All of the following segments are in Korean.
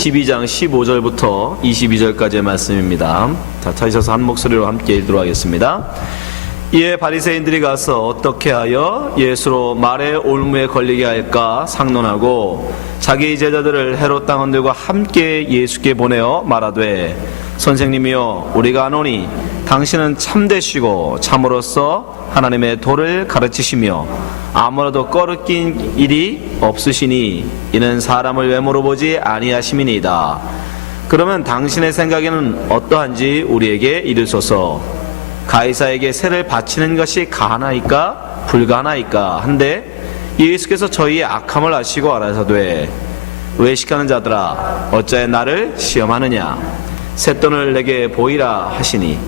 12장 15절부터 22절까지의 말씀입니다. 자, 찾으셔서 한 목소리로 함께 읽도록 하겠습니다. 이에 바리새인들이 가서 어떻게 하여 예수로 말의 올무에 걸리게 할까 상논하고 자기 제자들을 헤롯 당원들과 함께 예수께 보내어 말하되 선생님이여 우리가 아노니 당신은 참되시고 참으로서 하나님의 도를 가르치시며 아무라도 꺼리낀 일이 없으시니 이는 사람을 외모로 보지 아니하심이니이다. 그러면 당신의 생각에는 어떠한지 우리에게 이르소서. 가이사에게 세를 바치는 것이 가하나이까 불가하나이까 한데 예수께서 저희의 악함을 아시고 알아서되 외식하는 자들아 어찌하여 나를 시험하느냐. 쇳돈을 내게 보이라 하시니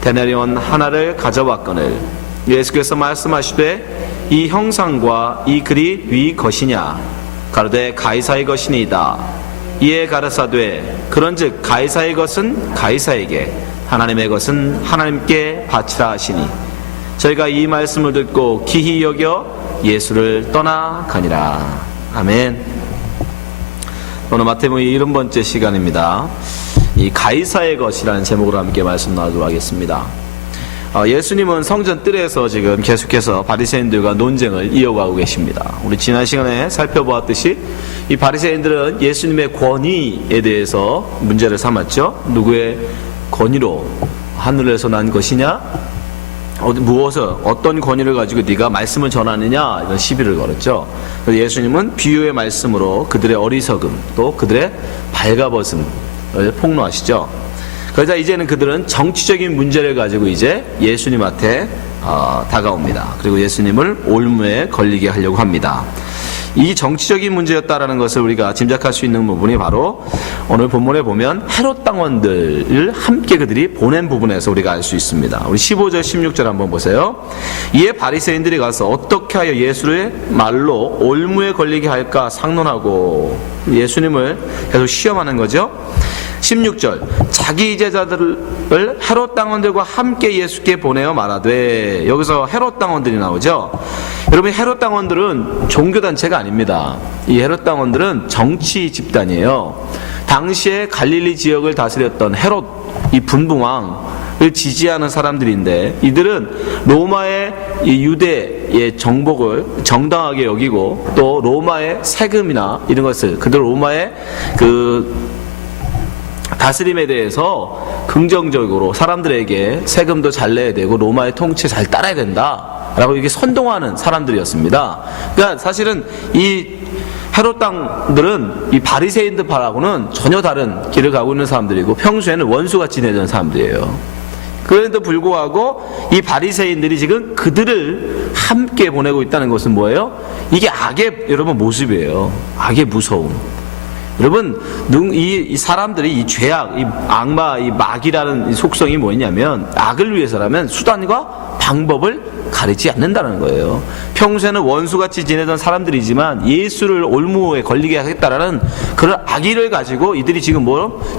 데나리온 하나를 가져왔거늘 예수께서 말씀하시되 이 형상과 이 글이 위 것이냐. 가로되 가이사의 것이니이다. 이에 가라사되 그런즉 가이사의 것은 가이사에게 하나님의 것은 하나님께 바치라 하시니 저희가 이 말씀을 듣고 기히 여겨 예수를 떠나가니라. 아멘. 오늘 마태복음 70번째 시간입니다. 이 가이사의 것이라는 제목으로 함께 말씀 나누도록 하겠습니다. 예수님은 성전 뜰에서 지금 계속해서 바리새인들과 논쟁을 이어가고 계십니다. 우리 지난 시간에 살펴보았듯이 이 바리새인들은 예수님의 권위에 대해서 문제를 삼았죠. 누구의 권위로 하늘에서 난 것이냐? 무엇을 어떤 권위를 가지고 네가 말씀을 전하느냐? 이런 시비를 걸었죠. 그래서 예수님은 비유의 말씀으로 그들의 어리석음 또 그들의 발가벗음을 폭로하시죠. 그러자 이제는 그들은 정치적인 문제를 가지고 이제 예수님한테 다가옵니다. 그리고 예수님을 올무에 걸리게 하려고 합니다. 이 정치적인 문제였다라는 것을 우리가 짐작할 수 있는 부분이 바로 오늘 본문에 보면 헤롯 당원들을 함께 그들이 보낸 부분에서 우리가 알 수 있습니다. 우리 15절 16절 한번 보세요. 이에 바리새인들이 가서 어떻게 하여 예수를 말로 올무에 걸리게 할까 상논하고 예수님을 계속 시험하는 거죠. 16절 자기 제자들을 헤롯 당원들과 함께 예수께 보내어 말하되 여기서 헤롯 당원들이 나오죠. 여러분 헤롯 당원들은 종교단체가 아닙니다. 이 헤롯 당원들은 정치 집단이에요. 당시에 갈릴리 지역을 다스렸던 헤롯 이 분봉왕을 지지하는 사람들인데 이들은 로마의 이 유대의 정복을 정당하게 여기고 또 로마의 세금이나 이런 것을 그들 로마의 다스림에 대해서 긍정적으로 사람들에게 세금도 잘 내야 되고 로마의 통치 잘 따라야 된다라고 이게 선동하는 사람들이었습니다. 그러니까 사실은 이 헤롯 당들은 이 바리새인들하고는 전혀 다른 길을 가고 있는 사람들이고 평소에는 원수같이 지내던 사람들이에요. 그런데도 불구하고 이 바리새인들이 지금 그들을 함께 보내고 있다는 것은 뭐예요? 이게 악의 여러분 모습이에요. 악의 무서움. 여러분, 이 사람들이 이 죄악, 이 악마, 이 마귀라는 이 속성이 뭐냐면 악을 위해서라면 수단과 방법을 가리지 않는다는 거예요. 평소에는 원수같이 지내던 사람들이지만 예수를 올무에 걸리게 하겠다라는 그런 악의를 가지고 이들이 지금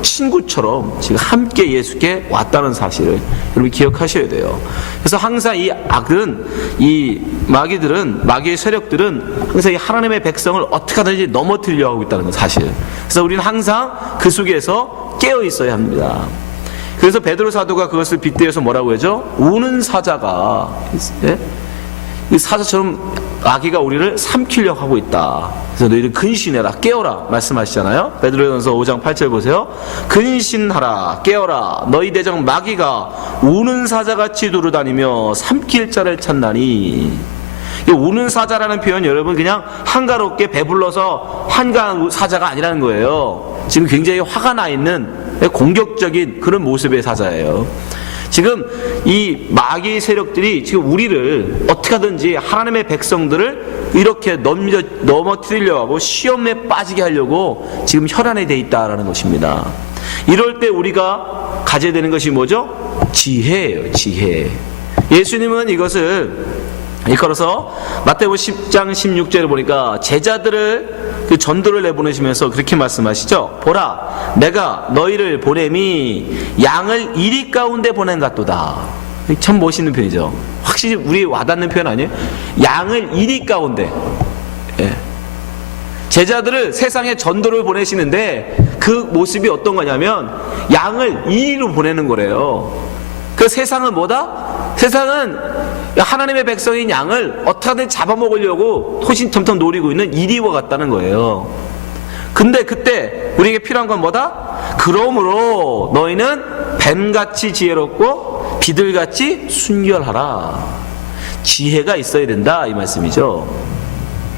친구처럼 지금 함께 예수께 왔다는 사실을 여러분 기억하셔야 돼요. 그래서 항상 이 악은 이 마귀의 세력들은 항상 이 하나님의 백성을 어떻게 하든지 넘어뜨리려고 하고 있다는 건 사실. 그래서 우리는 항상 그 속에서 깨어 있어야 합니다. 그래서 베드로 사도가 그것을 빗대어서 뭐라고 하죠? 우는 사자가 이 사자처럼 마귀가 우리를 삼키려고 하고 있다. 그래서 너희를 근신해라 깨어라 말씀하시잖아요. 베드로전서 5장 8절 보세요. 근신하라 깨어라 너희 대적 마귀가 우는 사자같이 두루다니며 삼킬 자를 찾나니. 이 우는 사자라는 표현 여러분 그냥 한가롭게 배불러서 한가한 사자가 아니라는 거예요. 지금 굉장히 화가 나 있는 공격적인 그런 모습의 사자예요. 지금 이 마귀의 세력들이 지금 우리를 어떻게 하든지 하나님의 백성들을 이렇게 넘어뜨리려고 하고 시험에 빠지게 하려고 지금 혈안에 돼 있다라는 것입니다. 이럴 때 우리가 가져야 되는 것이 뭐죠? 지혜예요. 지혜. 예수님은 이것을 일컬어서 마태복음 10장 16절을 보니까 제자들을 그 전도를 내보내시면서 그렇게 말씀하시죠. 보라 내가 너희를 보냄이 양을 이리 가운데 보낸 같도다. 참 멋있는 표현이죠. 확실히 우리 와닿는 표현 아니에요? 양을 이리 가운데. 예. 제자들을 세상에 전도를 보내시는데 그 모습이 어떤 거냐면 양을 이리로 보내는 거래요. 그 세상은 뭐다? 세상은 하나님의 백성인 양을 어떻게든 잡아먹으려고 토신tomtom 노리고 있는 이리와 같다는 거예요. 근데 그때 우리에게 필요한 건 뭐다? 그러므로 너희는 뱀같이 지혜롭고 비둘같이 순결하라. 지혜가 있어야 된다, 이 말씀이죠.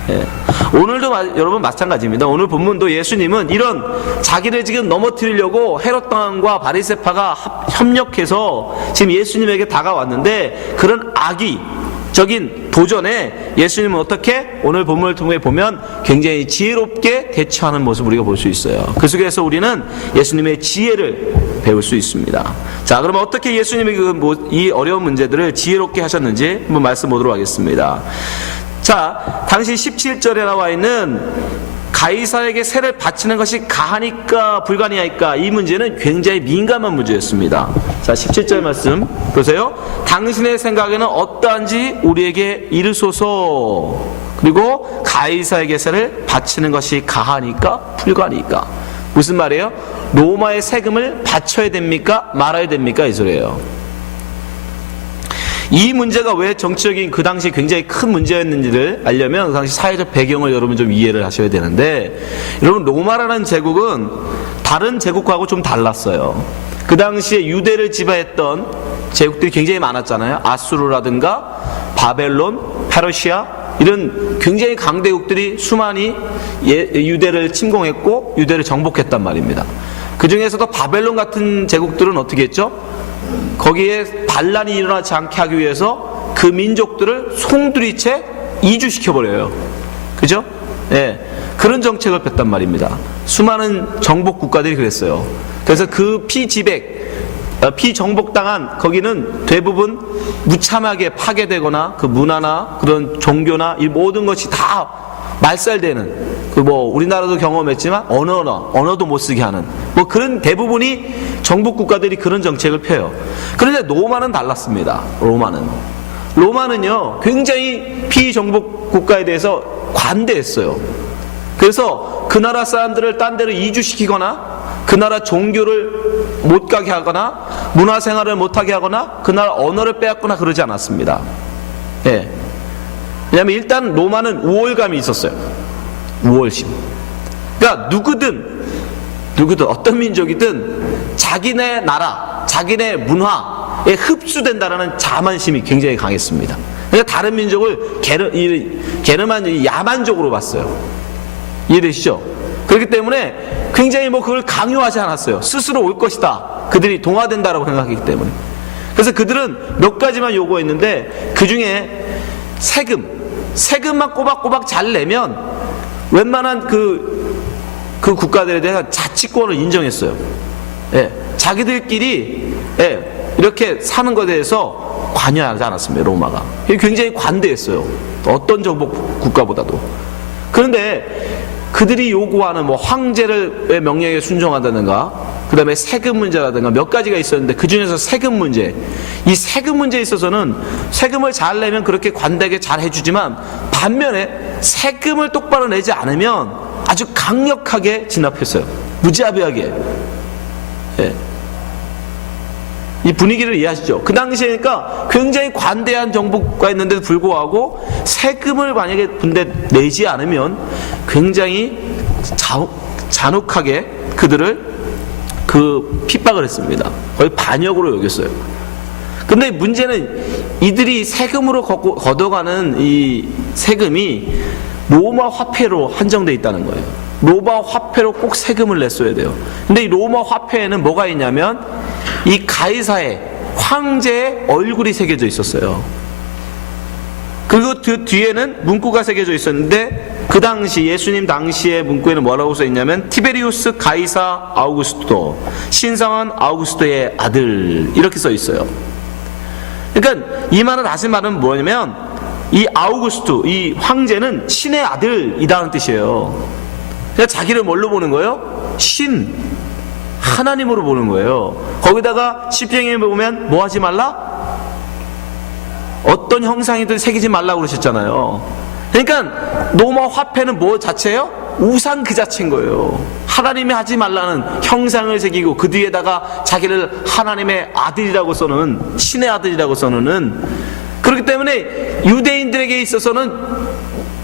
예. 오늘도 여러분 마찬가지입니다. 오늘 본문도 예수님은 이런 자기를 지금 넘어뜨리려고 헤롯 왕과 바리새파가 협력해서 지금 예수님에게 다가왔는데 그런 악의적인 도전에 예수님은 어떻게 오늘 본문을 통해 보면 굉장히 지혜롭게 대처하는 모습을 우리가 볼 수 있어요. 그 속에서 우리는 예수님의 지혜를 배울 수 있습니다. 자, 그러면 어떻게 예수님이 이 어려운 문제들을 지혜롭게 하셨는지 한번 말씀 보도록 하겠습니다. 자, 당시 17절에 나와 있는 가이사에게 세를 바치는 것이 가하니까 불가니하니까, 이 문제는 굉장히 민감한 문제였습니다. 자, 17절 말씀 보세요. 당신의 생각에는 어떠한지 우리에게 이르소서. 그리고 가이사에게 세를 바치는 것이 가하니까 불가니까. 무슨 말이에요? 로마의 세금을 바쳐야 됩니까? 말아야 됩니까? 이 소리예요. 이 문제가 왜 정치적인 그 당시 굉장히 큰 문제였는지를 알려면 그 당시 사회적 배경을 여러분 좀 이해를 하셔야 되는데, 여러분 로마라는 제국은 다른 제국하고 좀 달랐어요. 그 당시에 유대를 지배했던 제국들이 굉장히 많았잖아요. 아수르라든가 바벨론, 페르시아, 이런 굉장히 강대국들이 수많이 유대를 침공했고 유대를 정복했단 말입니다. 그 중에서도 바벨론 같은 제국들은 어떻게 했죠? 거기에 반란이 일어나지 않게 하기 위해서 그 민족들을 송두리째 이주시켜버려요. 그죠? 예. 그런 정책을 폈단 말입니다. 수많은 정복 국가들이 그랬어요. 그래서 그 피정복당한 거기는 대부분 무참하게 파괴되거나 그 문화나 그런 종교나 이 모든 것이 다 말살되는, 우리나라도 경험했지만 언어도 못 쓰게 하는 그런 대부분이 정복 국가들이 그런 정책을 펴요. 그런데 로마는 달랐습니다. 로마는요 굉장히 피정복 국가에 대해서 관대했어요. 그래서 그 나라 사람들을 딴 데로 이주시키거나 그 나라 종교를 못 가게 하거나 문화생활을 못하게 하거나 그 나라 언어를 빼앗거나 그러지 않았습니다. 예. 왜냐하면 일단 로마는 우월감이 있었어요. 우월심. 그러니까 누구든 어떤 민족이든 자기네 나라, 자기네 문화에 흡수된다라는 자만심이 굉장히 강했습니다. 그러니까 다른 민족을 야만적으로 봤어요. 이해되시죠? 그렇기 때문에 굉장히 그걸 강요하지 않았어요. 스스로 올 것이다. 그들이 동화된다라고 생각했기 때문에. 그래서 그들은 몇 가지만 요구했는데 그 중에 세금만 꼬박꼬박 잘 내면 웬만한 그 국가들에 대한 자치권을 인정했어요. 예, 자기들끼리 이렇게 사는 것에 대해서 관여하지 않았습니다. 로마가 굉장히 관대했어요. 어떤 정복 국가보다도. 그런데 그들이 요구하는 황제의 명령에 순종한다든가 그 다음에 세금 문제라든가 몇 가지가 있었는데 그 중에서 세금 문제에 있어서는 세금을 잘 내면 그렇게 관대하게 잘 해주지만 반면에 세금을 똑바로 내지 않으면 아주 강력하게 진압했어요. 무자비하게. 예. 이 분위기를 이해하시죠? 그 당시에니까 굉장히 관대한 정부가였는데도 불구하고 세금을 만약에 내지 않으면 굉장히 잔혹하게 그들을 핍박을 했습니다. 거의 반역으로 여겼어요. 근데 문제는 이들이 세금으로 걷어가는 이 세금이 로마 화폐로 한정되어 있다는 거예요. 로마 화폐로 꼭 세금을 냈어야 돼요. 근데 이 로마 화폐에는 뭐가 있냐면 이 가이사의 황제의 얼굴이 새겨져 있었어요. 그리고 그 뒤에는 문구가 새겨져 있었는데 그 당시 예수님 당시의 문구에는 뭐라고 써 있냐면 티베리우스 가이사 아우구스토, 신성한 아우구스토의 아들, 이렇게 써 있어요. 그러니까 이 말은 하신 말은 뭐냐면 이 아우구스토, 이 황제는 신의 아들이라는 뜻이에요. 그러니까 자기를 뭘로 보는 거예요? 신, 하나님으로 보는 거예요. 거기다가 십계명에 보면 뭐 하지 말라? 어떤 형상이든 새기지 말라고 그러셨잖아요. 그러니까 로마 화폐는 뭐 자체예요? 우상 그 자체인 거예요. 하나님이 하지 말라는 형상을 새기고 그 뒤에다가 자기를 하나님의 아들이라고 써는, 신의 아들이라고 써는, 그렇기 때문에 유대인들에게 있어서는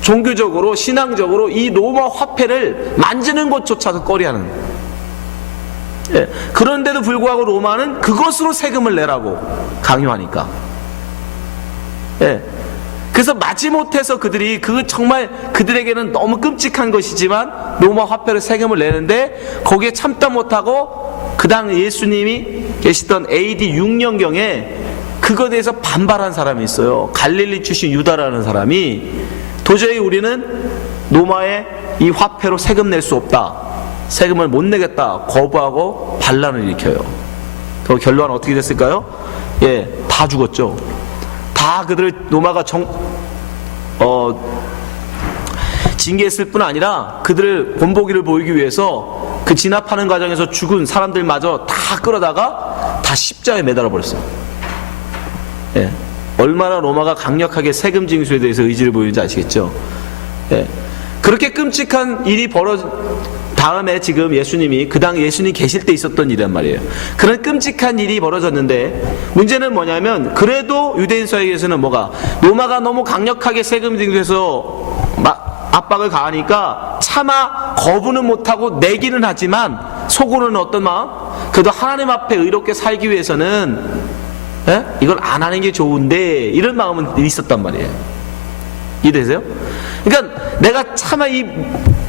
종교적으로 신앙적으로 이 로마 화폐를 만지는 것조차도 꺼려하는, 예, 그런데도 불구하고 로마는 그것으로 세금을 내라고 강요하니까, 예, 그래서 마지못해서 그들이 정말 그들에게는 너무 끔찍한 것이지만 로마 화폐로 세금을 내는데 거기에 참다 못하고 그 당 예수님이 계시던 AD 6년경에 그거에 대해서 반발한 사람이 있어요. 갈릴리 출신 유다라는 사람이 도저히 우리는 로마의 이 화폐로 세금 낼 수 없다, 세금을 못 내겠다 거부하고 반란을 일으켜요. 그 결론은 어떻게 됐을까요? 예, 다 죽었죠. 다 그들을 로마가 징계했을 뿐 아니라 그들을 본보기를 보이기 위해서 그 진압하는 과정에서 죽은 사람들마저 다 끌어다가 다 십자가에 매달아 버렸어요. 예, 얼마나 로마가 강력하게 세금 징수에 대해서 의지를 보이는지 아시겠죠? 예, 그렇게 끔찍한 일이 다음에 지금 예수님이 그 당 예수님 계실 때 있었던 일이란 말이에요. 그런 끔찍한 일이 벌어졌는데 문제는 뭐냐면 그래도 유대인 사회에서는 로마가 너무 강력하게 세금 징수해서 압박을 가하니까 차마 거부는 못하고 내기는 하지만 속으로는 어떤 마음? 그래도 하나님 앞에 의롭게 살기 위해서는, 예? 이걸 안 하는 게 좋은데 이런 마음은 있었단 말이에요. 이해되세요? 그러니까 내가 차마 이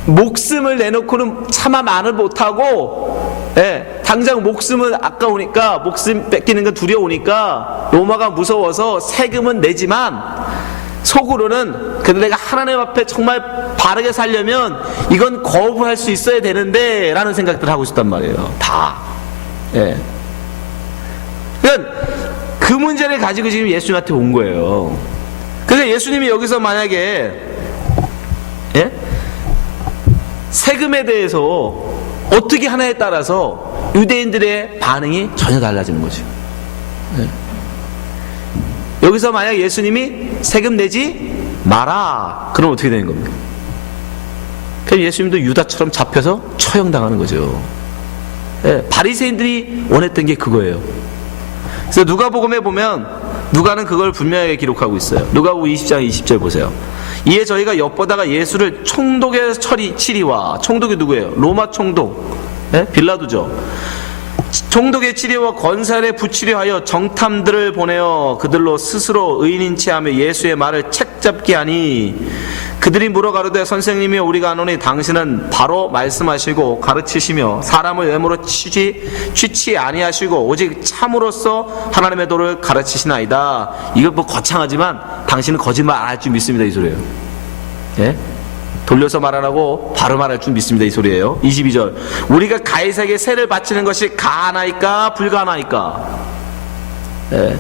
목숨을 내놓고는 차마 말을 못하고, 예, 당장 목숨은 아까우니까, 목숨 뺏기는 건 두려우니까 로마가 무서워서 세금은 내지만 속으로는 그래도 내가 하나님 앞에 정말 바르게 살려면 이건 거부할 수 있어야 되는데 라는 생각들을 하고 있었단 말이에요. 다. 예. 그러니까 그 문제를 가지고 지금 예수님한테 온 거예요. 그래서 예수님이 여기서 만약에, 예? 세금에 대해서 어떻게 하냐에 따라서 유대인들의 반응이 전혀 달라지는 거죠. 예. 여기서 만약 예수님이 세금 내지 마라, 그럼 어떻게 되는 겁니까? 그럼 예수님도 유다처럼 잡혀서 처형당하는 거죠. 예, 바리새인들이 원했던 게 그거예요. 그래서 누가복음에 보면 누가는 그걸 분명하게 기록하고 있어요. 누가복음 20장 20절 보세요. 이에 저희가 엿보다가 예수를 총독의 치리와, 총독이 누구예요? 로마 총독, 예? 빌라도죠. 총독의 치리와 권사를 붙이려 하여 정탐들을 보내어 그들로 스스로 의인인 체하며 예수의 말을 책잡게 하니 그들이 물어가로되 선생님이 우리가 아노니 당신은 바로 말씀하시고 가르치시며 사람을 외모로 취치 아니하시고 오직 참으로써 하나님의 도를 가르치시나이다. 이거 거창하지만 당신은 거짓말 안 할 줄 믿습니다, 이 소리예요. 예? 돌려서 말 안 하고 바로 말할 줄 믿습니다, 이 소리예요. 22절. 우리가 가이사에게 세를 바치는 것이 가하나이까 불가하나이까? 예.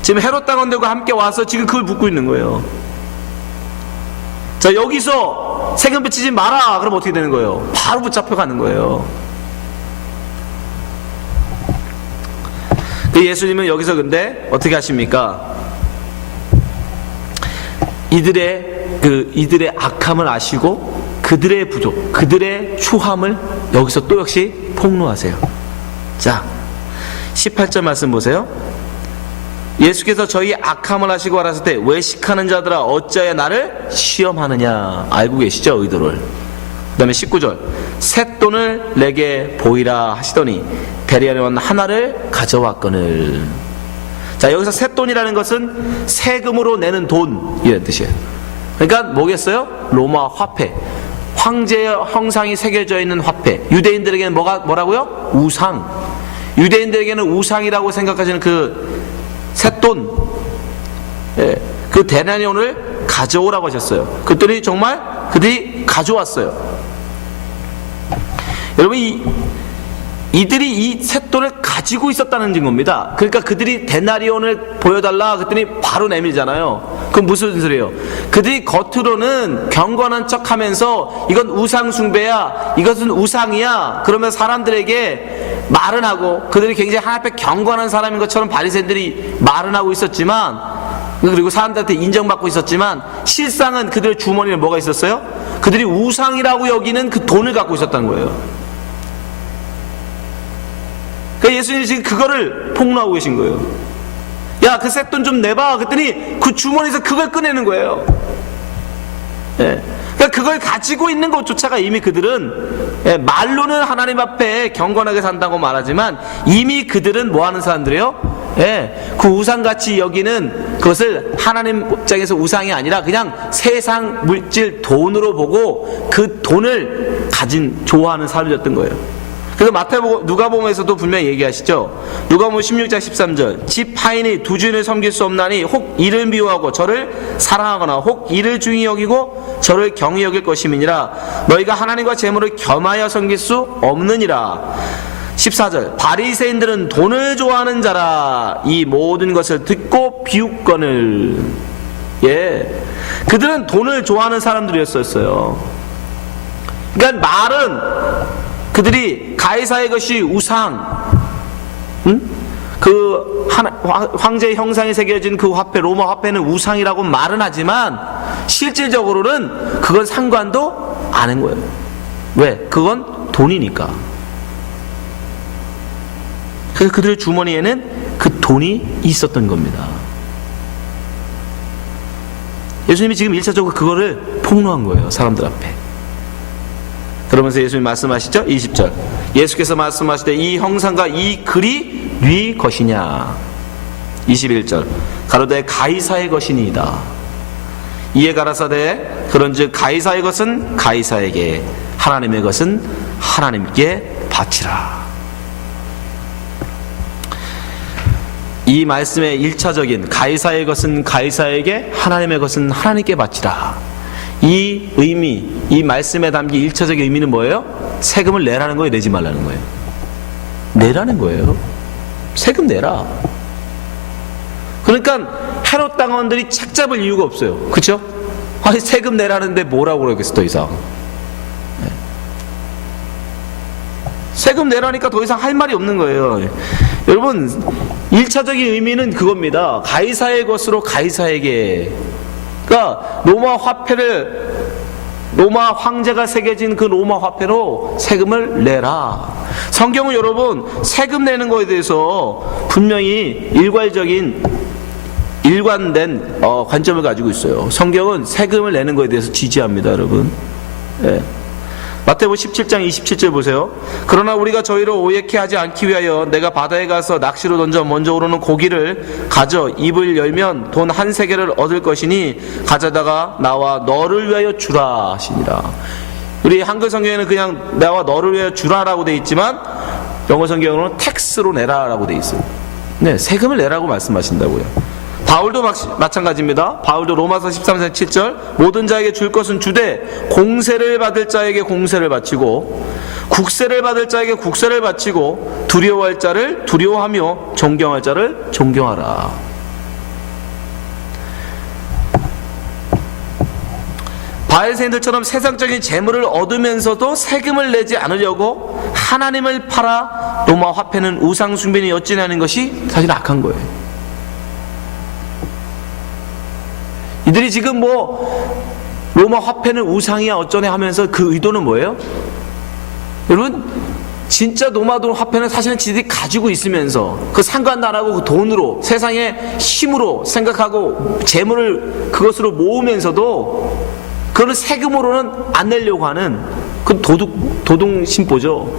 지금 헤롯 당원들과 함께 와서 지금 그걸 묻고 있는 거예요. 자, 여기서 세금 붙이지 마라 그럼 어떻게 되는 거예요? 바로 붙잡혀가는 거예요. 그 예수님은 여기서 근데 어떻게 하십니까? 이들의 악함을 아시고 그들의 부족, 그들의 추함을 여기서 또 역시 폭로하세요. 자, 18절 말씀 보세요. 예수께서 저희 악함을 아시고 알았을 때 외식하는 자들아 어찌하여 나를 시험하느냐. 알고 계시죠, 의도를. 그 다음에 19절. 쇳돈을 내게 보이라 하시더니 대리하려는 하나를 가져왔거늘. 자, 여기서 쇳돈이라는 것은 세금으로 내는 돈, 이런 뜻이에요. 그러니까 뭐겠어요? 로마 화폐, 황제의 형상이 새겨져 있는 화폐. 유대인들에게는 뭐라고요? 우상. 유대인들에게는 우상이라고 생각하시는 그 쇳돈, 예, 그 데나리온을 가져오라고 하셨어요. 그랬더니 정말 그들이 가져왔어요. 여러분, 이들이 이 쇳돈을 가지고 있었다는 증거입니다. 그러니까 그들이 데나리온을 보여달라 그랬더니 바로 내밀잖아요. 그건 무슨 소리예요? 그들이 겉으로는 경건한 척하면서 이건 우상 숭배야, 이것은 우상이야, 그러면 사람들에게 말은 하고 그들이 굉장히 하나님 앞에 경건한 사람인 것처럼 바리새인들이 말은 하고 있었지만, 그리고 사람들한테 인정받고 있었지만 실상은 그들의 주머니에 뭐가 있었어요? 그들이 우상이라고 여기는 그 돈을 갖고 있었다는 거예요. 그러니까 예수님이 지금 그거를 폭로하고 계신 거예요. 야, 그 쇳돈 좀 내봐. 그랬더니 그 주머니에서 그걸 꺼내는 거예요. 예. 그러니까 그걸 가지고 있는 것조차가 이미 그들은, 말로는 하나님 앞에 경건하게 산다고 말하지만 이미 그들은 뭐 하는 사람들이에요? 그 우상같이 여기는 그것을 하나님 입장에서 우상이 아니라 그냥 세상 물질 돈으로 보고 그 돈을 좋아하는 사람이었던 거예요. 그래서 누가복음에서도 분명히 얘기하시죠. 누가복음 16장 13절, 집 하인이 두 주인을 섬길 수 없나니 혹 이를 미워하고 저를 사랑하거나 혹 이를 중히 여기고 저를 경히 여길 것임이니라. 너희가 하나님과 재물을 겸하여 섬길 수 없느니라. 14절, 바리새인들은 돈을 좋아하는 자라. 이 모든 것을 듣고 비웃거늘. 그들은 돈을 좋아하는 사람들이었어요. 그러니까 말은 그들이 가이사의 것이 우상, 그 황제의 형상이 새겨진 그 화폐, 로마 화폐는 우상이라고 말은 하지만 실질적으로는 그건 상관도 안 한 거예요. 왜? 그건 돈이니까. 그래서 그들의 주머니에는 그 돈이 있었던 겁니다. 예수님이 지금 1차적으로 그거를 폭로한 거예요, 사람들 앞에. 그러면서 예수님이 말씀하시죠. 20절, 예수께서 말씀하시되 이 형상과 이 글이 네 것이냐. 21절, 가로되 가이사의 것이니이다. 이에 가라사대 그런즉 가이사의 것은 가이사에게, 하나님의 것은 하나님께 바치라. 이 말씀의 1차적인 가이사의 것은 가이사에게, 하나님의 것은 하나님께 바치라, 이 의미, 이 말씀에 담긴 1차적인 의미는 뭐예요? 세금을 내라는 거예요, 내지 말라는 거예요? 내라는 거예요. 세금 내라. 그러니까 헤롯 당원들이 책 잡을 이유가 없어요. 그렇죠? 아니, 세금 내라는데 뭐라고 그러겠어, 더 이상. 세금 내라니까 더 이상 할 말이 없는 거예요. 여러분, 1차적인 의미는 그겁니다. 가이사의 것으로 가이사에게. 그러니까 로마 황제가 새겨진 그 로마 화폐로 세금을 내라. 성경은 여러분, 세금 내는 거에 대해서 분명히 일관된 관점을 가지고 있어요. 성경은 세금을 내는 거에 대해서 지지합니다, 여러분. 마태복음 17장 27절 보세요. 그러나 우리가 저희를 오해케 하지 않기 위하여 내가 바다에 가서 낚시로 던져 먼저 오르는 고기를 가져 입을 열면 돈 한 세겔을 얻을 것이니 가져다가 나와 너를 위하여 주라 하시니라. 우리 한글 성경에는 그냥 나와 너를 위하여 주라라고 돼 있지만 영어 성경으로는 텍스로 내라라고 돼 있어요. 네, 세금을 내라고 말씀하신다고요. 바울도 마찬가지입니다. 바울도 로마서 13장 7절, 모든 자에게 줄 것은 주되 공세를 받을 자에게 공세를 바치고 국세를 받을 자에게 국세를 바치고 두려워할 자를 두려워하며 존경할 자를 존경하라. 바리새인들처럼 세상적인 재물을 얻으면서도 세금을 내지 않으려고 하나님을 팔아 로마 화폐는 우상 숭배니 여찌냐는 것이 사실 악한 거예요. 이들이 지금 로마 화폐는 우상이야 어쩌네 하면서 그 의도는 뭐예요? 여러분, 진짜 로마 돈 화폐는 사실은 지들이 가지고 있으면서 그 상관도 안 하고 그 돈으로 세상의 힘으로 생각하고 재물을 그것으로 모으면서도 그거는 세금으로는 안 내려고 하는 그 도둑심보죠.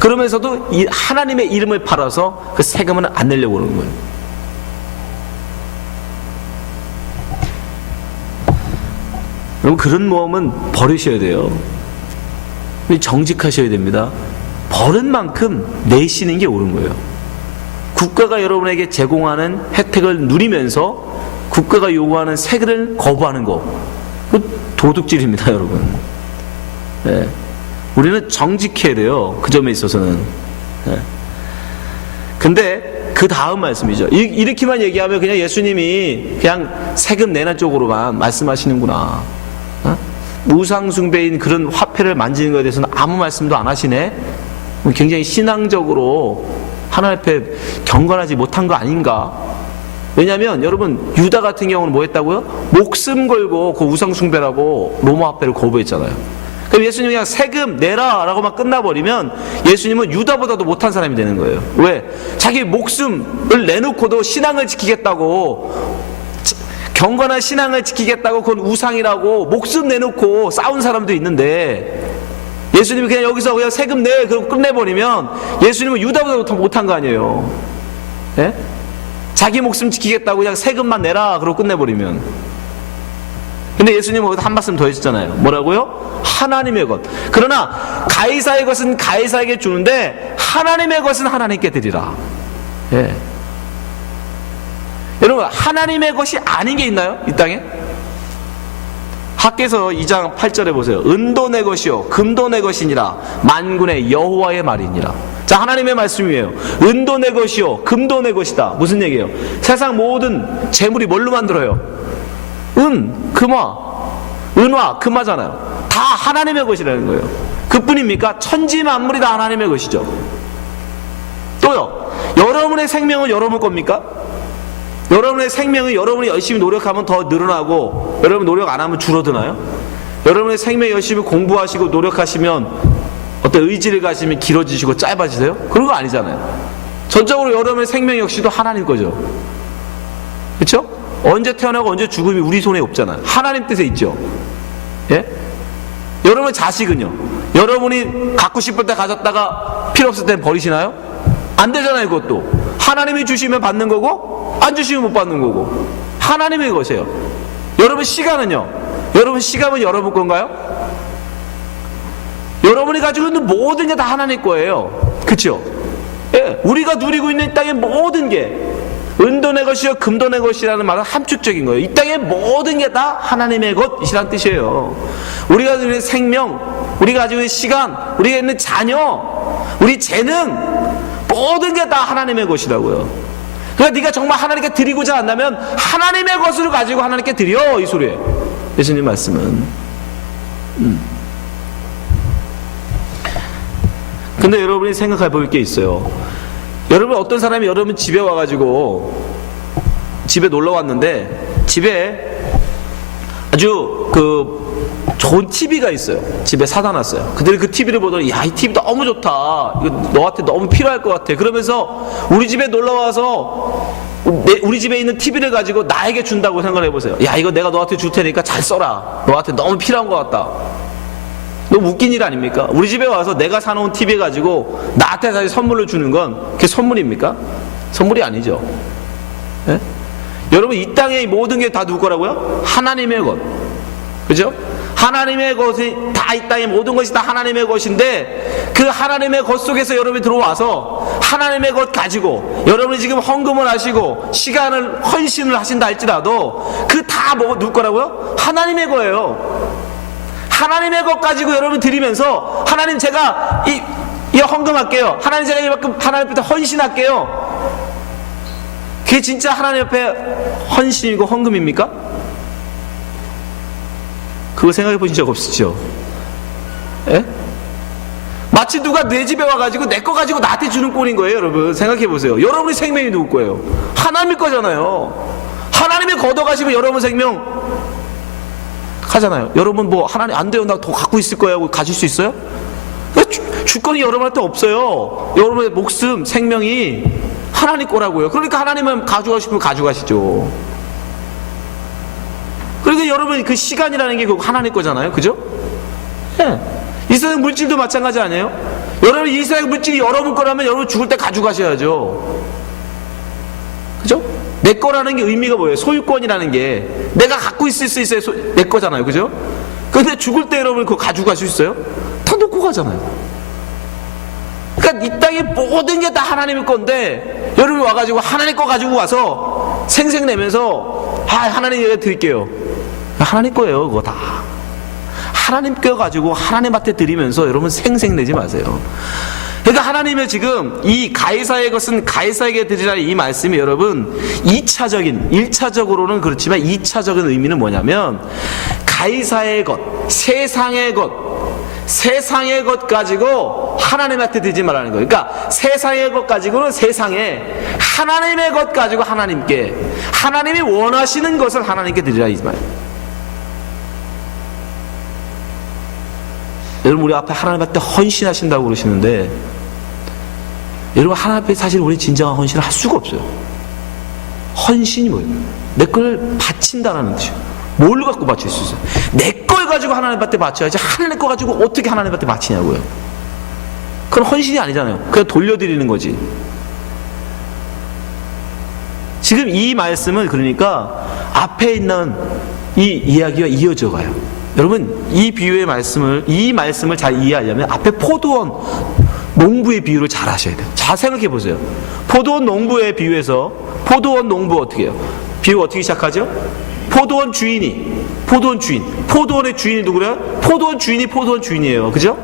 그러면서도 이 하나님의 이름을 팔아서 그 세금은 안 내려고 하는 거예요. 여러분, 그런 모험은 버리셔야 돼요. 정직하셔야 됩니다. 버는 만큼 내시는 게 옳은 거예요. 국가가 여러분에게 제공하는 혜택을 누리면서 국가가 요구하는 세금을 거부하는 거, 그 도둑질입니다, 여러분. 네. 우리는 정직해야 돼요, 그 점에 있어서는. 네. 근데 그 다음 말씀이죠. 이렇게만 얘기하면 그냥 예수님이 그냥 세금 내는 쪽으로만 말씀하시는구나. 우상숭배인 그런 화폐를 만지는 것에 대해서는 아무 말씀도 안 하시네. 굉장히 신앙적으로 하나님 앞에 경건하지 못한 거 아닌가. 왜냐하면 여러분 유다 같은 경우는 뭐 했다고요? 목숨 걸고 그 우상숭배라고 로마 화폐를 거부했잖아요. 그럼 예수님이 그냥 세금 내라 라고만 끝나버리면 예수님은 유다보다도 못한 사람이 되는 거예요. 왜? 자기 목숨을 내놓고도 신앙을 지키겠다고, 경건한 신앙을 지키겠다고 그건 우상이라고 목숨 내놓고 싸운 사람도 있는데, 예수님이 그냥 여기서 그냥 세금 내 그러고 끝내버리면 예수님은 유다보다 더 못한 거 아니에요. 예? 자기 목숨 지키겠다고 그냥 세금만 내라 그러고 끝내버리면. 근데 예수님은 거기서 한 말씀 더 해주잖아요. 뭐라고요? 하나님의 것. 그러나 가이사의 것은 가이사에게 주는데 하나님의 것은 하나님께 드리라. 예. 여러분, 하나님의 것이 아닌 게 있나요? 이 땅에? 학개서 2장 8절에 보세요. 은도 내 것이요 금도 내 것이니라 만군의 여호와의 말이니라. 자, 하나님의 말씀이에요. 은도 내 것이요 금도 내 것이다. 무슨 얘기예요? 세상 모든 재물이 뭘로 만들어요? 은화, 금화잖아요. 다 하나님의 것이라는 거예요. 그뿐입니까? 천지 만물이 다 하나님의 것이죠. 또요, 여러분의 생명은 여러분 겁니까? 여러분의 생명은 여러분이 열심히 노력하면 더 늘어나고 여러분 노력 안 하면 줄어드나요? 여러분의 생명 열심히 공부하시고 노력하시면 어떤 의지를 가시면 길어지시고 짧아지세요? 그런 거 아니잖아요. 전적으로 여러분의 생명 역시도 하나님 거죠. 그렇죠? 언제 태어나고 언제 죽음이 우리 손에 없잖아요. 하나님 뜻에 있죠. 예? 여러분의 자식은요? 여러분이 갖고 싶을 때 가졌다가 필요 없을 때 버리시나요? 안 되잖아요. 그것도 하나님이 주시면 받는 거고 안 주시면 못 받는 거고 하나님의 것이에요. 여러분 시간은요? 여러분 시간은 여러분 건가요? 여러분이 가지고 있는 모든 게 다 하나님 거예요. 그렇죠? 예, 우리가 누리고 있는 이 땅의 모든 게 은도 내 것이요 금도 내 것이라는 말은 함축적인 거예요. 이 땅의 모든 게 다 하나님의 것이라는 뜻이에요. 우리가 가지고 있는 생명, 우리가 가지고 있는 시간, 우리가 있는 자녀, 우리 재능, 모든 게 다 하나님의 것이라고요. 그러니까 네가 정말 하나님께 드리고자 한다면 하나님의 것을 가지고 하나님께 드려, 이 소리예요. 예수님 말씀은. 근데 여러분이 생각해 볼 게 있어요. 여러분, 어떤 사람이 여러분 집에 와가지고 집에 놀러 왔는데 집에 아주 좋은 TV가 있어요. 집에 사다 놨어요. 그들이 그 TV를 보더니 야, 이 TV 너무 좋다. 이거 너한테 너무 필요할 것 같아. 그러면서 우리 집에 놀러 와서 우리 집에 있는 TV를 가지고 나에게 준다고 생각을 해보세요. 야, 이거 내가 너한테 줄 테니까 잘 써라. 너한테 너무 필요한 것 같다. 너무 웃긴 일 아닙니까? 우리 집에 와서 내가 사놓은 TV 가지고 나한테 다시 선물을 주는 건 그게 선물입니까? 선물이 아니죠. 예? 여러분, 이 땅의 모든 게 다 누구 거라고요? 하나님의 것. 그죠? 하나님의 것이 다, 이 땅의 모든 것이 다 하나님의 것인데 그 하나님의 것 속에서 여러분이 들어와서 하나님의 것 가지고 여러분이 지금 헌금을 하시고 시간을 헌신을 하신다 할지라도 그 다 뭐 누구 거라고요? 하나님의 거예요. 하나님의 것 가지고 여러분 드리면서 하나님, 제가 이 헌금할게요. 하나님, 제가 이만큼 하나님 앞에 헌신할게요. 그게 진짜 하나님 앞에 헌신이고 헌금입니까? 그거 생각해 보신 적 없으시죠? 예? 마치 누가 내 집에 와가지고 내 거 가지고 나한테 주는 꼴인 거예요. 여러분 생각해 보세요. 여러분의 생명이 누구 거예요? 하나님 거잖아요. 하나님이 걷어가시면 여러분 생명 하잖아요. 여러분 뭐 하나님 안 돼요, 나 더 갖고 있을 거야 하고 가질 수 있어요? 주권이 여러분한테 없어요. 여러분의 목숨, 생명이 하나님 거라고요. 그러니까 하나님은 가져가시면 가져가시죠. 그러니까 여러분 그 시간이라는 게 하나님 거잖아요. 그죠? 예. 이 세상 물질도 마찬가지 아니에요? 여러분 이 세상 물질이 여러분 거라면 여러분 죽을 때 가져가셔야죠. 그죠? 내 거라는 게 의미가 뭐예요? 소유권이라는 게 내가 갖고 있을 수 있어야 내 거잖아요. 그죠? 근데 죽을 때 여러분 그거 가지고 수 있어요? 다 놓고 가잖아요. 그러니까 이 땅의 모든 게 다 하나님의 건데 여러분이 와가지고 하나님 거 가지고 와서 생색내면서 하나님 얘기 드릴게요. 하나님 거예요. 그거 다 하나님 거 가지고 하나님한테 드리면서 여러분 생색내지 마세요. 그러니까 하나님의 지금 이 가이사의 것은 가이사에게 드리라는 이 말씀이 여러분 1차적으로는 그렇지만 2차적인 의미는 뭐냐면 가이사의 것, 세상의 것 가지고 하나님한테 드리지 말라는 거예요. 그러니까 세상의 것 가지고는 세상에, 하나님의 것 가지고 하나님께, 하나님이 원하시는 것을 하나님께 드리라 이 말이에요. 여러분, 우리 앞에 하나님 앞에 헌신하신다고 그러시는데, 여러분, 하나님 앞에 사실 우리 진정한 헌신을 할 수가 없어요. 헌신이 뭐예요? 내 걸 바친다는 뜻이에요. 뭘 갖고 바칠 수 있어요? 내 걸 가지고 하나님 앞에 바쳐야지, 하나님 거 가지고 어떻게 하나님 앞에 바치냐고요. 그건 헌신이 아니잖아요. 그냥 돌려드리는 거지. 지금 이 말씀은 그러니까 앞에 있는 이 이야기와 이어져 가요. 여러분, 이 비유의 이 말씀을 잘 이해하려면 앞에 포도원 농부의 비유를 잘 하셔야 돼요. 잘 생각해 보세요. 포도원 농부의 비유에서 포도원 농부 어떻게 해요? 비유 어떻게 시작하죠? 포도원 주인. 포도원의 주인이 누구래요? 포도원 주인이에요. 그죠?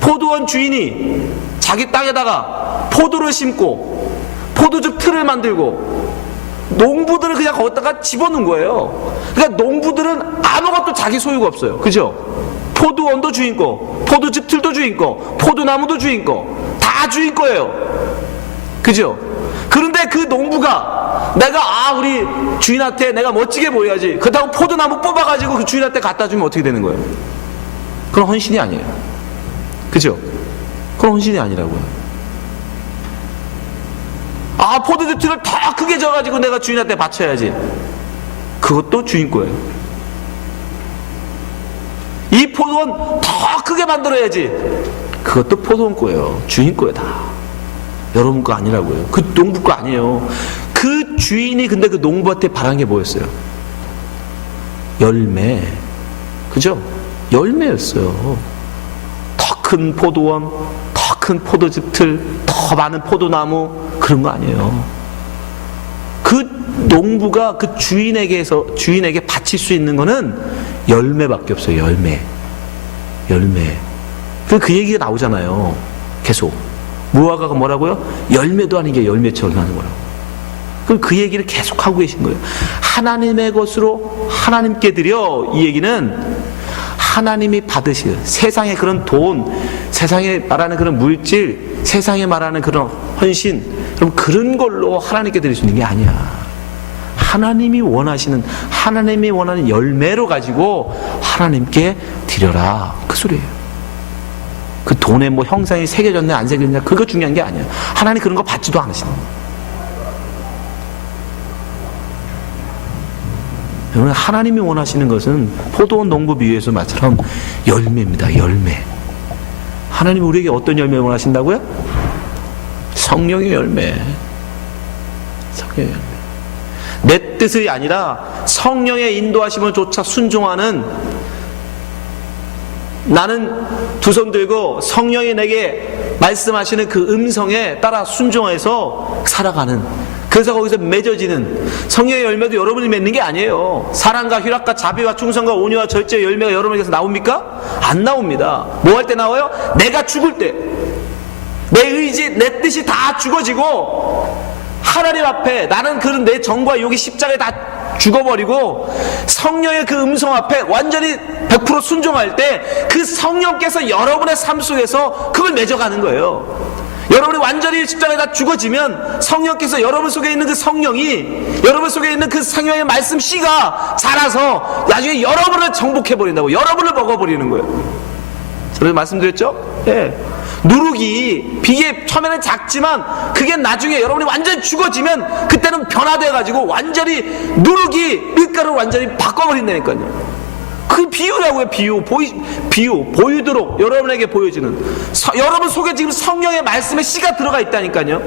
포도원 주인이 자기 땅에다가 포도를 심고 포도즙 틀을 만들고 농부들은 그냥 거기다가 집어넣은 거예요. 그러니까 농부들은 아무것도 자기 소유가 없어요. 그죠? 포도원도 주인 거, 포도즙 틀도 주인 거, 포도나무도 주인 거, 다 주인 거예요. 그죠? 그런데 그 농부가 내가 우리 주인한테 내가 멋지게 보여야지, 그렇다고 포도나무 뽑아가지고 그 주인한테 갖다 주면 어떻게 되는 거예요? 그건 헌신이 아니에요. 그죠? 그건 헌신이 아니라고요. 포도즙 틀을 더 크게 져가지고 내가 주인한테 바쳐야지, 그것도 주인 거예요. 이 포도원 더 크게 만들어야지, 그것도 포도원 거예요. 주인 거예요. 다 여러분 거 아니라고요. 그 농부 거 아니에요. 그 주인이 근데 그 농부한테 바란 게 뭐였어요? 열매. 그죠? 열매였어요. 더 큰 포도원, 더 큰 포도즙 틀, 더 많은 포도나무, 그런 거 아니에요. 그 농부가 그 주인에게 바칠 수 있는 거는 열매밖에 없어요. 열매. 그 얘기가 나오잖아요. 계속. 무화과가 뭐라고요? 열매도 아닌 게 열매처럼 하는 거라고. 그럼 그 얘기를 계속 하고 계신 거예요. 하나님의 것으로 하나님께 드려. 이 얘기는 하나님이 받으실 세상의 그런 돈, 세상에 말하는 그런 물질, 세상에 말하는 그런 헌신, 그럼 그런 걸로 하나님께 드릴 수 있는 게 아니야. 하나님이 원하는 열매로 가지고 하나님께 드려라, 그 소리예요. 그 돈에 뭐 형상이 새겨졌냐 안 새겨졌냐 그거 중요한 게 아니야. 하나님 그런 거 받지도 않으시는 거예요. 여러분, 하나님이 원하시는 것은 포도원 농부 비유에서 말처럼 열매입니다. 열매. 하나님이 우리에게 어떤 열매를 원하신다고요? 성령의 열매. 성령의 열매. 내 뜻이 아니라 성령의 인도하심을 조차 순종하는, 나는 두 손 들고 성령이 내게 말씀하시는 그 음성에 따라 순종해서 살아가는, 그래서 거기서 맺어지는 성령의 열매도 여러분이 맺는 게 아니에요. 사랑과 희락과 자비와 충성과 온유와 절제의 열매가 여러분에게서 나옵니까? 안 나옵니다. 뭐 할 때 나와요? 내가 죽을 때, 내 의지, 내 뜻이 다 죽어지고 하나님 앞에 나는 그런 내 정과 욕이 십자가에 다 죽어버리고 성령의 그 음성 앞에 완전히 100% 순종할 때 그 성령께서 여러분의 삶 속에서 그걸 맺어가는 거예요. 여러분이 완전히 십자가에 다 죽어지면 성령께서 여러분 속에 있는 그 성령이, 여러분 속에 있는 그 성령의 말씀 씨가 자라서 나중에 여러분을 정복해버린다고, 여러분을 먹어버리는 거예요. 저번에 말씀드렸죠? 예. 누룩이, 비계 처음에는 작지만 그게 나중에 여러분이 완전히 죽어지면 그때는 변화돼가지고 완전히 누룩이 밀가루를 완전히 바꿔버린다니까요. 그 비유라고요. 비유 보이도록 여러분에게 보여지는, 여러분 속에 지금 성령의 말씀의 씨가 들어가 있다니까요.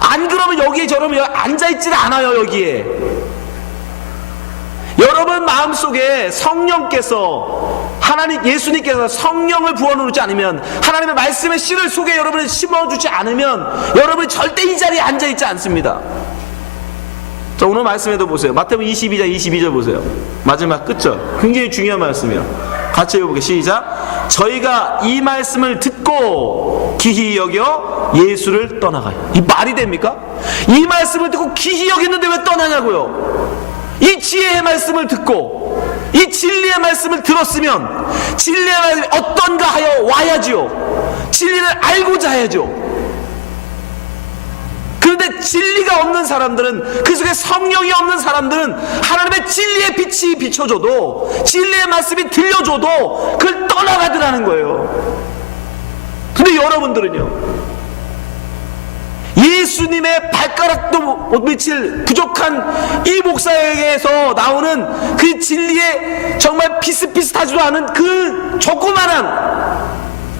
안 그러면 여기에 여러분 앉아있질 않아요. 여기에 여러분 마음속에 성령께서, 하나님 예수님께서 성령을 부어놓지 않으면, 하나님의 말씀의 씨를 속에 여러분이 심어주지 않으면 여러분이 절대 이 자리에 앉아있지 않습니다. 자, 오늘 말씀에도 보세요. 마태복음 22장 보세요. 마지막 끝절, 굉장히 중요한 말씀이에요. 같이 읽어볼게요. 시작. 저희가 이 말씀을 듣고 기히 여겨 예수를 떠나가요. 이 말이 됩니까? 이 말씀을 듣고 기히 여겼는데 왜 떠나냐고요. 이 지혜의 말씀을 듣고 이 진리의 말씀을 들었으면 진리의 말씀이 어떤가 하여 와야지요. 진리를 알고자 해야죠. 그런데 진리가 없는 사람들은, 그 속에 성령이 없는 사람들은 하나님의 진리의 빛이 비춰줘도, 진리의 말씀이 들려줘도 그걸 떠나가더라는 거예요. 근데 여러분들은요, 예수님의 발가락도 못 미칠 부족한 이 목사에게서 나오는 그 진리에 정말 비슷비슷하지도 않은 그 조그만한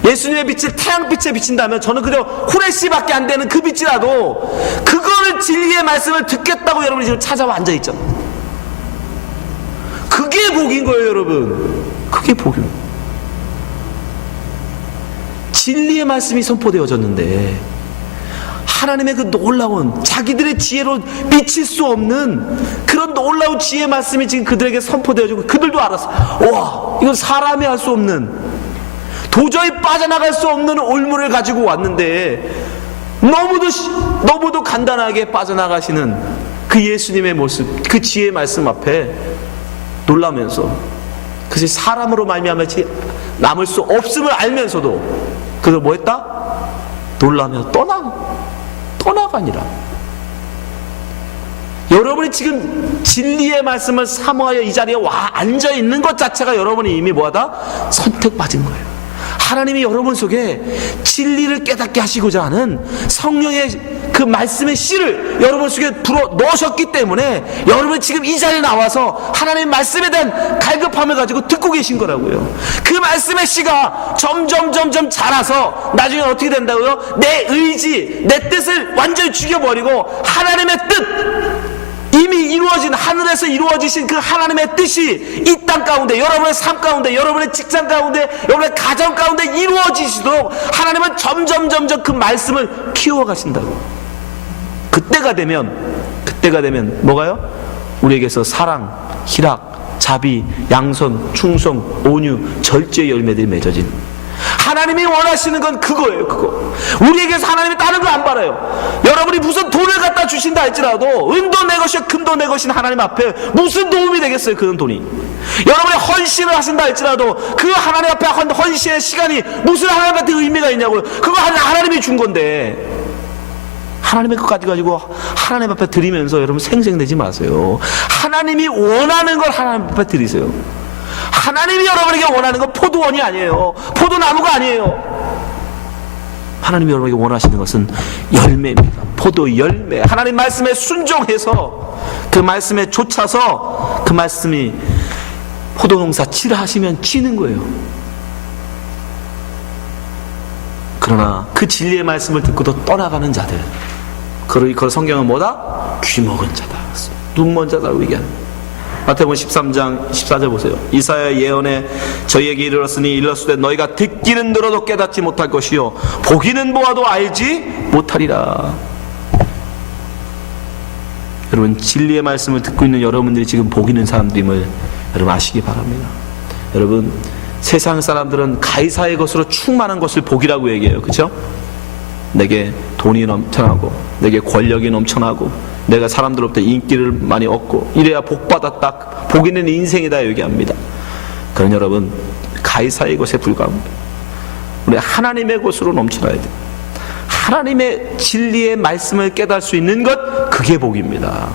예수님의 빛을 태양빛에 비친다면, 저는 그저 후레쉬밖에 안 되는 그 빛이라도 그거를 진리의 말씀을 듣겠다고 여러분이 지금 찾아와 앉아있잖아요. 그게 복인 거예요, 여러분. 그게 복입니다. 진리의 말씀이 선포되어졌는데 하나님의 그 놀라운, 자기들의 지혜로 미칠 수 없는 그런 놀라운 지혜의 말씀이 지금 그들에게 선포되어지고, 그들도 알았어. 와, 이건 사람이 할 수 없는, 도저히 빠져나갈 수 없는 올무를 가지고 왔는데 너무도 간단하게 빠져나가시는 그 예수님의 모습, 그 지혜의 말씀 앞에 놀라면서, 그것이 사람으로 말미암아 남을 수 없음을 알면서도 그래서 뭐 했다? 놀라며 떠나가니라. 여러분이 지금 진리의 말씀을 사모하여 이 자리에 와 앉아 있는 것 자체가 여러분이 이미 뭐하다? 선택받은 거예요. 하나님이 여러분 속에 진리를 깨닫게 하시고자 하는 성령의 그 말씀의 씨를 여러분 속에 불어 넣으셨기 때문에 여러분이 지금 이 자리에 나와서 하나님의 말씀에 대한 갈급함을 가지고 듣고 계신 거라고요. 그 말씀의 씨가 점점 자라서 나중에 어떻게 된다고요? 내 의지, 내 뜻을 완전히 죽여버리고 하나님의 뜻, 이미 이루어진, 하늘에서 이루어지신 그 하나님의 뜻이 이 땅 가운데, 여러분의 삶 가운데, 여러분의 직장 가운데, 여러분의 가정 가운데 이루어지시도록 하나님은 점점 그 말씀을 키워가신다고. 그때가 되면 뭐가요? 우리에게서 사랑, 희락, 자비, 양선, 충성, 온유, 절제의 열매들이 맺어진, 하나님이 원하시는 건 그거예요. 그거. 우리에게서 하나님이 다른 거 안 바라요. 여러분이 무슨 돈을 갖다 주신다 할지라도, 은도 내 것이요 금도 내 것인 하나님 앞에 무슨 도움이 되겠어요, 그런 돈이. 여러분이 헌신을 하신다 할지라도 그 하나님 앞에 헌신의 시간이 무슨 하나님한테 의미가 있냐고요. 그거 하나님이 준 건데, 하나님의 것까지 가지고 하나님 앞에 드리면서 여러분 생생내지 마세요. 하나님이 원하는 걸 하나님 앞에 드리세요. 하나님이 여러분에게 원하는 건 포도원이 아니에요. 포도나무가 아니에요. 하나님이 여러분에게 원하시는 것은 열매입니다. 포도 열매. 하나님 말씀에 순종해서, 그 말씀에 쫓아서, 그 말씀이 포도농사 치라 하시면 치는 거예요. 그러나 그 진리의 말씀을 듣고도 떠나가는 자들, 그 성경은 뭐다? 귀먹은 자다, 눈먼 자다라고 얘기합니다. 마태복음 13장 14절 보세요. 이사야 예언에 저희에게 이르렀으니 일렀으되 너희가 듣기는 들어도 깨닫지 못할 것이요 보기는 보아도 알지 못하리라. 여러분, 진리의 말씀을 듣고 있는 여러분들이 지금 복 있는 사람들임을 여러분 아시기 바랍니다. 여러분, 세상 사람들은 가이사의 것으로 충만한 것을 복이라고 얘기해요. 그렇죠? 내게 돈이 넘쳐나고, 내게 권력이 넘쳐나고, 내가 사람들로부터 인기를 많이 얻고, 이래야 복받았다, 복 있는 인생이다 얘기합니다. 그런 여러분, 가이사의 것에 불과합니다. 우리 하나님의 것으로 넘쳐나야 돼요. 하나님의 진리의 말씀을 깨달을 수 있는 것, 그게 복입니다.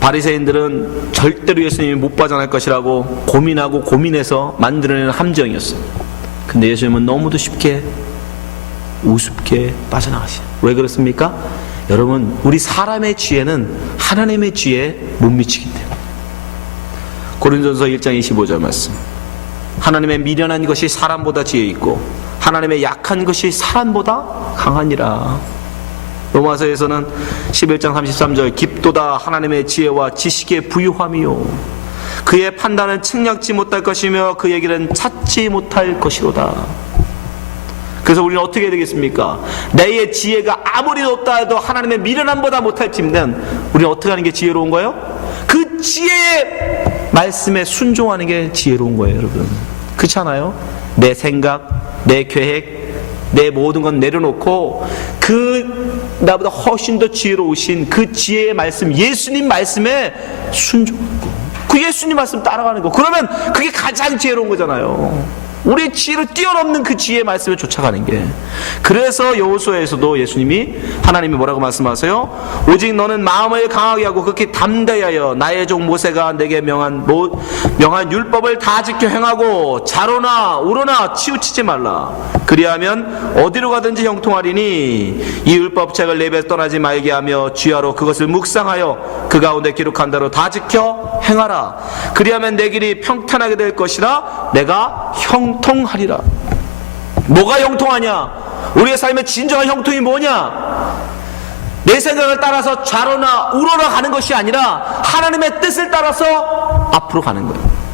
바리새인들은 절대로 예수님이 못 빠져날 것이라고 고민하고 고민해서 만들어내는 함정이었어요. 근데 예수님은 너무도 쉽게 우습게 빠져나가시죠. 왜 그렇습니까? 여러분, 우리 사람의 지혜는 하나님의 지혜에 못 미치기 때문에. 고린도전서 1장 25절 말씀. 하나님의 미련한 것이 사람보다 지혜 있고 하나님의 약한 것이 사람보다 강하니라. 로마서에서는 11장 33절 깊도다 하나님의 지혜와 지식의 부유함이요 그의 판단은 측량치 못할 것이며 그의 길은 찾지 못할 것이로다. 그래서 우리는 어떻게 해야 되겠습니까? 내의 지혜가 아무리 높다 해도 하나님의 미련함보다 못할지면 우리는 어떻게 하는 게 지혜로운 거예요? 그 지혜의 말씀에 순종하는 게 지혜로운 거예요, 여러분. 그렇지 않아요? 내 생각, 내 계획, 내 모든 건 내려놓고 그 나보다 훨씬 더 지혜로우신 그 지혜의 말씀, 예수님 말씀에 순종하고 그 예수님 말씀 따라가는 거, 그러면 그게 가장 지혜로운 거잖아요. 우리의 지혜를 뛰어넘는 그 지혜의 말씀을 쫓아가는 게. 그래서 여호수아에서도 예수님이, 하나님이 뭐라고 말씀하세요? 오직 너는 마음을 강하게 하고 극히 담대히 하여 나의 종 모세가 내게 명한 율법을 다 지켜 행하고 좌로나 우로나 치우치지 말라. 그리하면 어디로 가든지 형통하리니 이 율법책을 내 입에서 떠나지 말게 하며 주야로 그것을 묵상하여 그 가운데 기록한 대로 다 지켜 행하라. 그리하면 내 길이 평탄하게 될 것이라 내가 형통하리라. 뭐가 형통하냐? 우리의 삶의 진정한 형통이 뭐냐? 내 생각을 따라서 좌로나 우로나 가는 것이 아니라 하나님의 뜻을 따라서 앞으로 가는 거예요.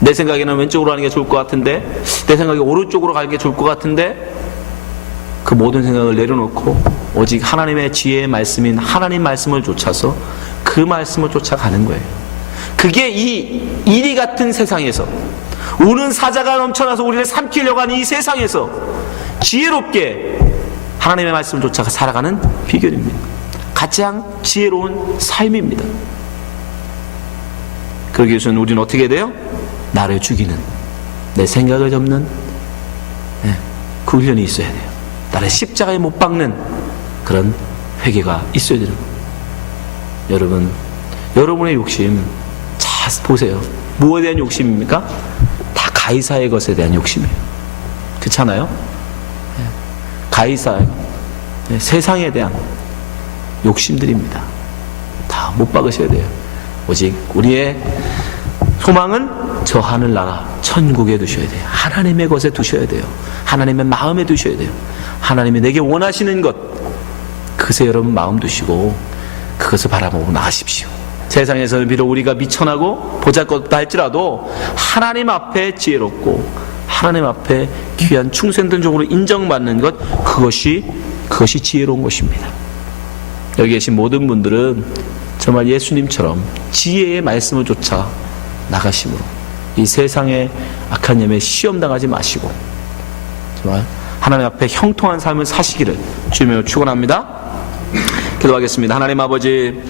내 생각에는 왼쪽으로 가는 게 좋을 것 같은데, 내 생각에 오른쪽으로 가는 게 좋을 것 같은데, 그 모든 생각을 내려놓고 오직 하나님의 지혜의 말씀인 하나님 말씀을 쫓아서 그 말씀을 쫓아가는 거예요. 그게 이 이리 같은 세상에서, 우는 사자가 넘쳐나서 우리를 삼키려고 하는 이 세상에서 지혜롭게 하나님의 말씀을 쫓아가 살아가는 비결입니다. 가장 지혜로운 삶입니다. 그러기 위해서는 우리는 어떻게 돼요? 나를 죽이는, 내 생각을 접는 그 훈련이 있어야 돼요. 나를 십자가에 못 박는 그런 회개가 있어야 되는 거예요. 여러분, 여러분의 욕심 잘 보세요. 무엇에 대한 욕심입니까? 다 가이사의 것에 대한 욕심이에요. 그렇잖아요? 가이사, 세상에 대한 욕심들입니다. 다 못 박으셔야 돼요. 오직 우리의 소망은 저 하늘나라 천국에 두셔야 돼요. 하나님의 것에 두셔야 돼요. 하나님의 마음에 두셔야 돼요. 하나님이 내게 원하시는 것, 그것에 여러분 마음 두시고 그것을 바라보고 나가십시오. 세상에서는 비록 우리가 미천하고 보잘것없다 할지라도 하나님 앞에 지혜롭고 하나님 앞에 귀한 충성된 종으로 인정받는 것, 그것이 지혜로운 것입니다. 여기 계신 모든 분들은 정말 예수님처럼 지혜의 말씀을 쫓아 나가심으로 이 세상의 악한 염에 시험당하지 마시고 정말 하나님 앞에 형통한 삶을 사시기를 주님으로 축원합니다. 기도하겠습니다. 하나님 아버지,